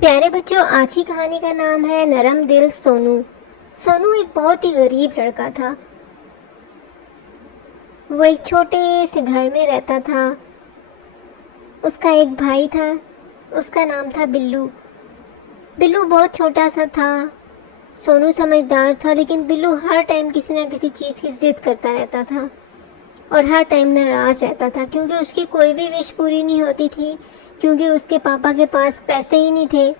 پیارے بچوں، آج کی کہانی کا نام ہے نرم دل سونو۔ سونو ایک بہت ہی غریب لڑکا تھا۔ وہ ایک چھوٹے سے گھر میں رہتا تھا۔ اس کا ایک بھائی تھا، اس کا نام تھا بلو۔ بلو بہت چھوٹا سا تھا۔ سونو سمجھدار تھا، لیکن بلو ہر ٹائم کسی نہ کسی چیز کی ضد کرتا رہتا تھا اور ہر ٹائم ناراض رہتا تھا، کیونکہ اس کی کوئی بھی وش پوری نہیں ہوتی تھی، کیونکہ اس کے پاپا کے پاس پیسے ہی نہیں تھے۔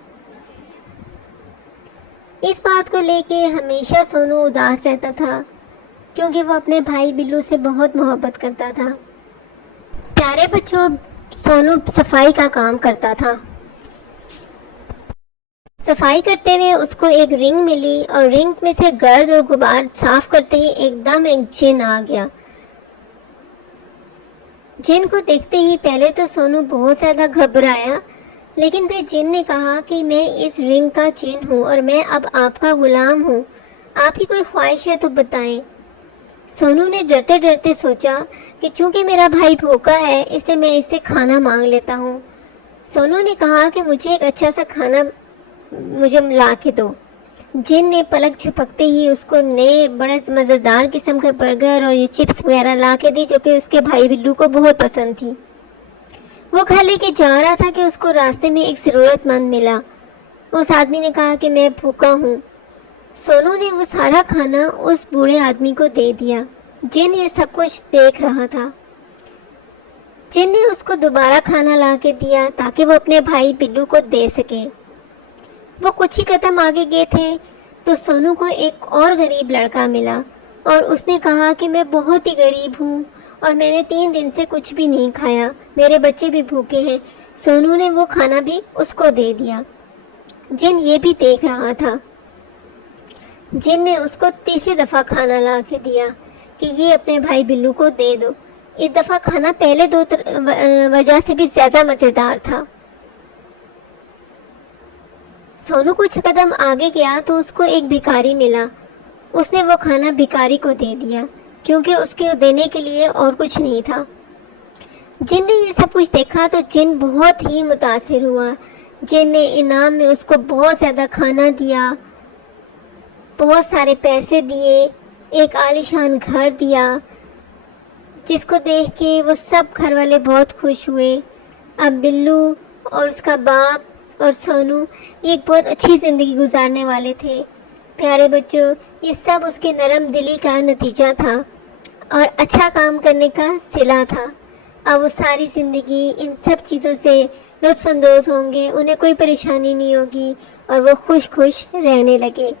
اس بات کو لے کے ہمیشہ سونو اداس رہتا تھا، کیونکہ وہ اپنے بھائی بلو سے بہت محبت کرتا تھا۔ پیارے بچوں، سونو صفائی کا کام کرتا تھا۔ صفائی کرتے ہوئے اس کو ایک رنگ ملی اور رنگ میں سے گرد اور غبار صاف کرتے ہی ایک دم ایک جن آ گیا۔ جن کو دیکھتے ہی پہلے تو سونو بہت زیادہ گھبرایا، لیکن پھر جن نے کہا کہ میں اس رنگ کا جن ہوں اور میں اب آپ کا غلام ہوں، آپ کی کوئی خواہش ہے تو بتائیں۔ سونو نے ڈرتے ڈرتے سوچا کہ چونکہ میرا بھائی بھوکا ہے، اس لیے میں اس سے کھانا مانگ لیتا ہوں۔ سونو نے کہا کہ مجھے ایک اچھا سا کھانا مجھے لا کے دو۔ جن نے پلک جھپکتے ہی اس کو نئے بڑے مزیدار قسم کے برگر اور یہ چپس وغیرہ لا کے دی، جو کہ اس کے بھائی بلو کو بہت پسند تھی۔ وہ گھر لے کے جا رہا تھا کہ اس کو راستے میں ایک ضرورت مند ملا۔ اس آدمی نے کہا کہ میں بھوکا ہوں۔ سونو نے وہ سارا کھانا اس بوڑھے آدمی کو دے دیا۔ جن یہ سب کچھ دیکھ رہا تھا۔ جن نے اس کو دوبارہ کھانا لا کے دیا تاکہ وہ اپنے بھائی بلو کو دے سکے۔ وہ کچھ ہی قدم آگے گئے تھے تو سونو کو ایک اور غریب لڑکا ملا اور اس نے کہا کہ میں بہت ہی غریب ہوں اور میں نے 3 دن سے کچھ بھی نہیں کھایا، میرے بچے بھی بھوکے ہیں۔ سونو نے وہ کھانا بھی اس کو دے دیا۔ جن یہ بھی دیکھ رہا تھا۔ جن نے اس کو تیسری دفعہ کھانا لا کے دیا کہ یہ اپنے بھائی بلو کو دے دو۔ اس دفعہ کھانا پہلے 2 وجہ سے بھی زیادہ مزیدار تھا۔ سونو کچھ قدم آگے گیا تو اس کو ایک بھکاری ملا۔ اس نے وہ کھانا بھکاری کو دے دیا، کیونکہ اس کے دینے کے لیے اور کچھ نہیں تھا۔ جن نے یہ سب کچھ دیکھا تو جن بہت ہی متاثر ہوا۔ جن نے انعام میں اس کو بہت زیادہ کھانا دیا، بہت سارے پیسے دیے، ایک عالیشان گھر دیا، جس کو دیکھ کے وہ سب گھر والے بہت خوش ہوئے۔ اب بلو اور اس کا باپ اور سونو یہ ایک بہت اچھی زندگی گزارنے والے تھے۔ پیارے بچوں، یہ سب اس کے نرم دلی کا نتیجہ تھا اور اچھا کام کرنے کا صلہ تھا۔ اب وہ ساری زندگی ان سب چیزوں سے لطف اندوز ہوں گے، انہیں کوئی پریشانی نہیں ہوگی اور وہ خوش رہنے لگے۔